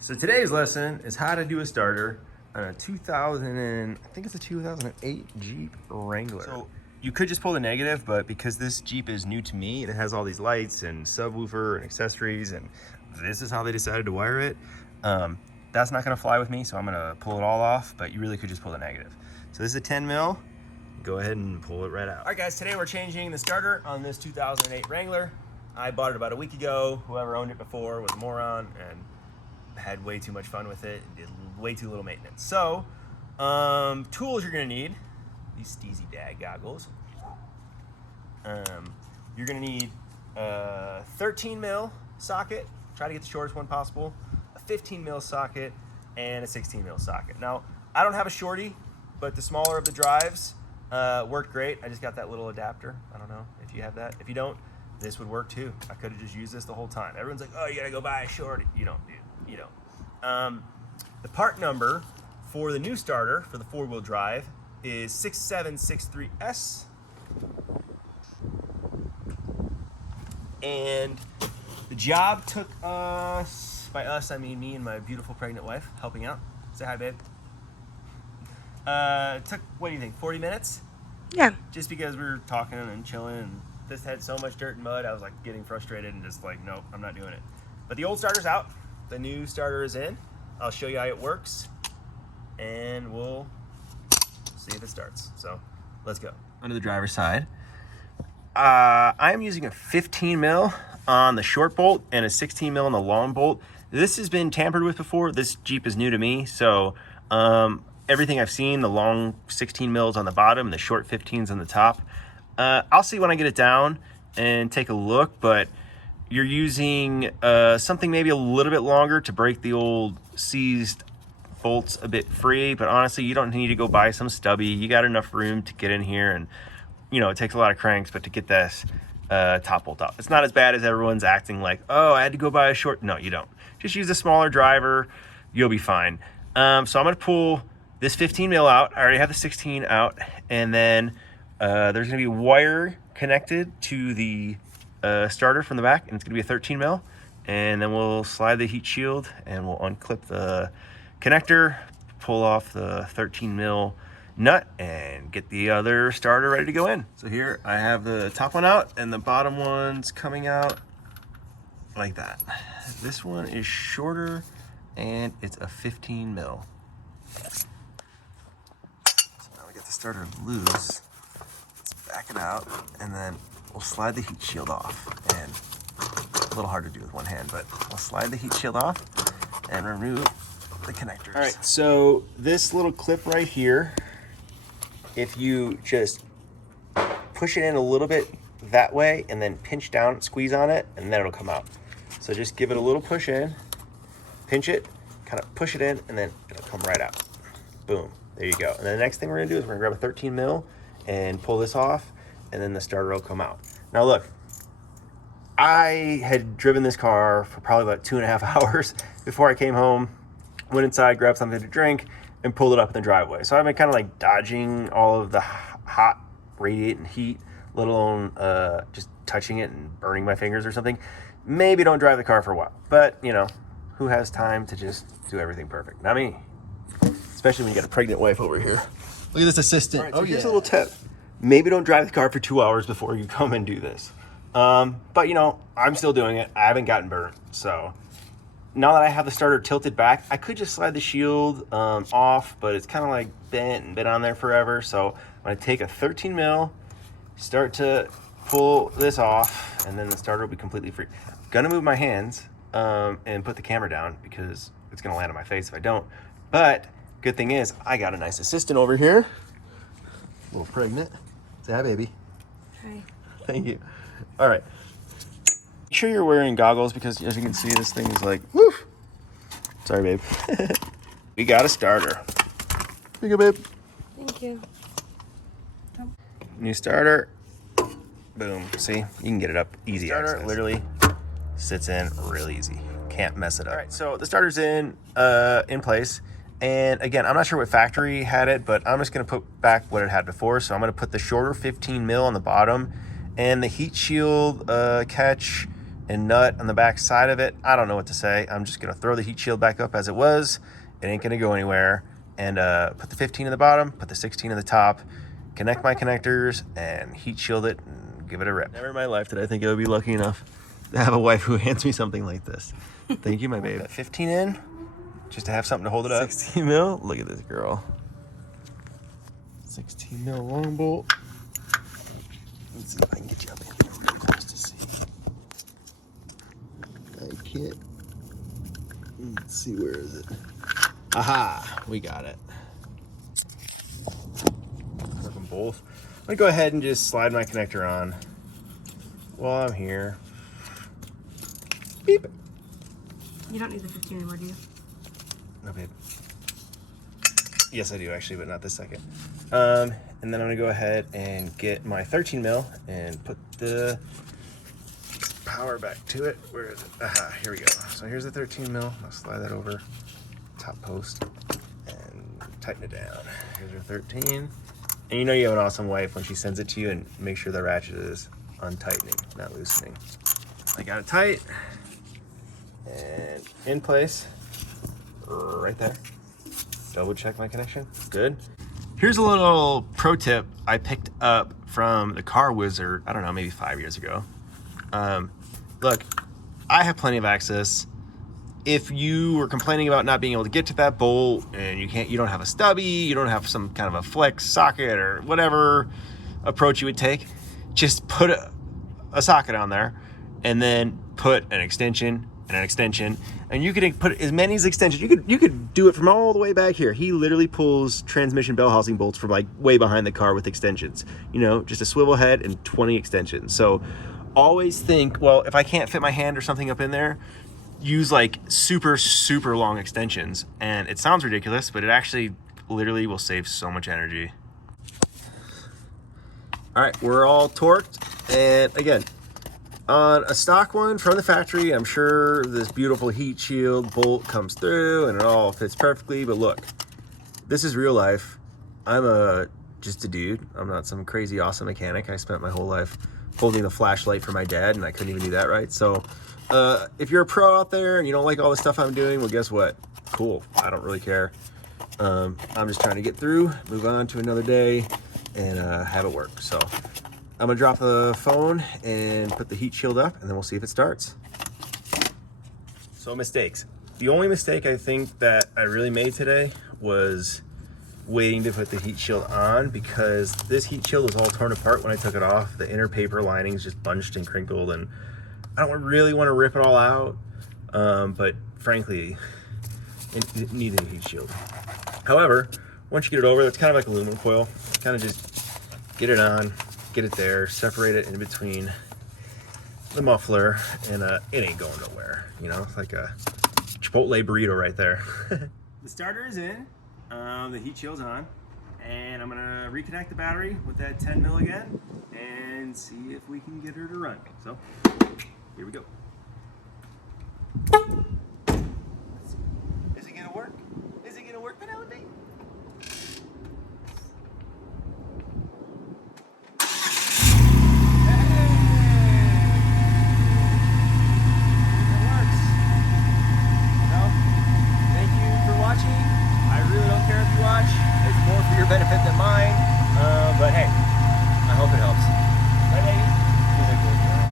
So today's lesson is how to do a starter on a 2008 Jeep Wrangler. So you could just pull the negative, but because this Jeep is new to me, it has all these lights and subwoofer and accessories, and this is how they decided to wire it. That's not gonna fly with me, so I'm gonna pull it all off, but you really could just pull the negative. So this is a 10 mil. Go ahead and pull it right out. All right guys, today we're changing the starter on this 2008 Wrangler. I bought it about a week ago. Whoever owned it before was a moron and had way too much fun with it and did way too little maintenance. So, tools you're gonna need, these Steezy Dad goggles. You're gonna need a 13 mil socket, try to get the shortest one possible, a 15 mil socket, and a 16 mil socket. Now, I don't have a shorty, but the smaller of the drives worked great. I just got that little adapter. I don't know if you have that. If you don't, this would work too. I could have just used this the whole time. Everyone's like, oh, you gotta go buy a shorty. You don't, dude. You don't. The part number for the new starter for the four-wheel drive is 6763S. And the job took us, by us I mean me and my beautiful pregnant wife helping out. Say hi, babe. It took, what do you think, 40 minutes? Yeah. Just because we were talking and chilling, and this had so much dirt and mud, I was like getting frustrated and just like, nope, I'm not doing it. But the old starter's out. The new starter is in. I'll show you how it works, and we'll see if it starts. So let's go. Under the driver's side, I'm using a 15 mil on the short bolt and a 16 mil on the long bolt. This has been tampered with before. This Jeep is new to me, so everything I've seen, the long 16 mils on the bottom and the short 15s on the top. I'll see when I get it down and take a look, but you're using something maybe a little bit longer to break the old seized bolts a bit free, but honestly, you don't need to go buy some stubby. You got enough room to get in here, and you know, it takes a lot of cranks, but to get this top bolt off. It's not as bad as everyone's acting like, oh, I had to go buy a short. No, you don't. Just use a smaller driver. You'll be fine. So I'm gonna pull this 15 mil out. I already have the 16 out, and then there's gonna be wire connected to the starter from the back, and it's gonna be a 13 mil, and then we'll slide the heat shield and we'll unclip the connector, pull off the 13 mil nut, and get the other starter ready to go in. So here I have the top one out and the bottom one's coming out like that. This one is shorter and it's a 15 mil. So now we get the starter loose. Let's back it out, and then we'll slide the heat shield off. And a little hard to do with one hand, but I'll slide the heat shield off and remove the connectors. All right, so this little clip right here, if you just push it in a little bit that way and then pinch down, squeeze on it, and then it'll come out. So just give it a little push in, pinch it, kind of push it in, and then it'll come right out. Boom, there you go. And then the next thing we're gonna do is we're gonna grab a 13 mil and pull this off, and then the starter will come out. Now look, I had driven this car for probably about 2.5 hours before I came home, went inside, grabbed something to drink, and pulled it up in the driveway. So I've been kind of like dodging all of the hot radiating heat, let alone just touching it and burning my fingers or something. Maybe don't drive the car for a while, but you know, who has time to just do everything perfect? Not me. Especially when you got a pregnant wife over here. Look at this assistant. Right, so here's a little tip. Maybe don't drive the car for 2 hours before you come and do this. But you know, I'm still doing it. I haven't gotten burnt. So now that I have the starter tilted back, I could just slide the shield off, but it's kind of like bent and been on there forever. So I'm gonna take a 13 mil, start to pull this off, and then the starter will be completely free. I'm gonna move my hands and put the camera down because it's gonna land on my face if I don't. But good thing is I got a nice assistant over here. A little pregnant. Say hi, baby. Hi. Thank you. All right. Make sure you're wearing goggles because, as you can see, this thing is like, woo. Sorry, babe. We got a starter. Here you go, babe. Thank you. New starter. Boom. See, you can get it up easy. Starter access. Literally sits in real easy. Can't mess it up. All right, so the starter's in place. And again, I'm not sure what factory had it, but I'm just gonna put back what it had before. So I'm gonna put the shorter 15 mil on the bottom, and the heat shield catch and nut on the back side of it. I don't know what to say. I'm just gonna throw the heat shield back up as it was. It ain't gonna go anywhere. And put the 15 in the bottom, put the 16 in the top, connect my connectors, and heat shield it and give it a rip. Never in my life did I think I would be lucky enough to have a wife who hands me something like this. Thank you, my babe. 15 in, just to have something to hold it up. 16 mil, look at this girl. 16 mil long bolt. Let's see if I can get you up in here real close to see. I can't. Let's see, where is it? Aha, we got it. Work them both. I'm gonna go ahead and just slide my connector on while I'm here. Beep. You don't need the 15 anymore, do you? No, babe. Yes, I do actually, but not this second. And then I'm gonna go ahead and get my 13 mil and put the power back to it. Where is it? Aha, here we go. So here's the 13 mil. I'll slide that over top post and tighten it down. Here's your 13. And you know you have an awesome wife when she sends it to you and make sure the ratchet is untightening, not loosening. I got it tight and in place right there. Double check my connection. Good. Here's a little pro tip I picked up from the Car Wizard, I don't know, maybe 5 years ago. Look, I have plenty of access. If you were complaining about not being able to get to that bolt and you don't have a stubby, you don't have some kind of a flex socket or whatever approach you would take, just put a socket on there and then put an extension and an extension, and you could put as many as extensions. You could do it from all the way back here. He literally pulls transmission bell housing bolts from like way behind the car with extensions. You know, just a swivel head and 20 extensions. So always think, well, if I can't fit my hand or something up in there, use like super long extensions. And it sounds ridiculous, but it actually literally will save so much energy. All right, we're all torqued, and again, on a stock one from the factory, I'm sure this beautiful heat shield bolt comes through and it all fits perfectly, but look, this is real life. I'm just a dude. I'm not some crazy awesome mechanic. I spent my whole life holding the flashlight for my dad, and I couldn't even do that right. So if you're a pro out there and you don't like all the stuff I'm doing, well, guess what? Cool, I don't really care. I'm just trying to get through, move on to another day, and have it work. So I'm gonna drop the phone and put the heat shield up, and then we'll see if it starts. So mistakes. The only mistake I think that I really made today was waiting to put the heat shield on, because this heat shield was all torn apart when I took it off. The inner paper linings just bunched and crinkled, and I don't really want to rip it all out. But frankly, it needed a heat shield. However, once you get it over, it's kind of like aluminum foil. Kind of just get it on, get it there, separate it in between the muffler, and it ain't going nowhere. You know, it's like a Chipotle burrito right there. The starter is in, the heat shield's on, and I'm gonna reconnect the battery with that 10 mil again and see if we can get her to run. So here we go.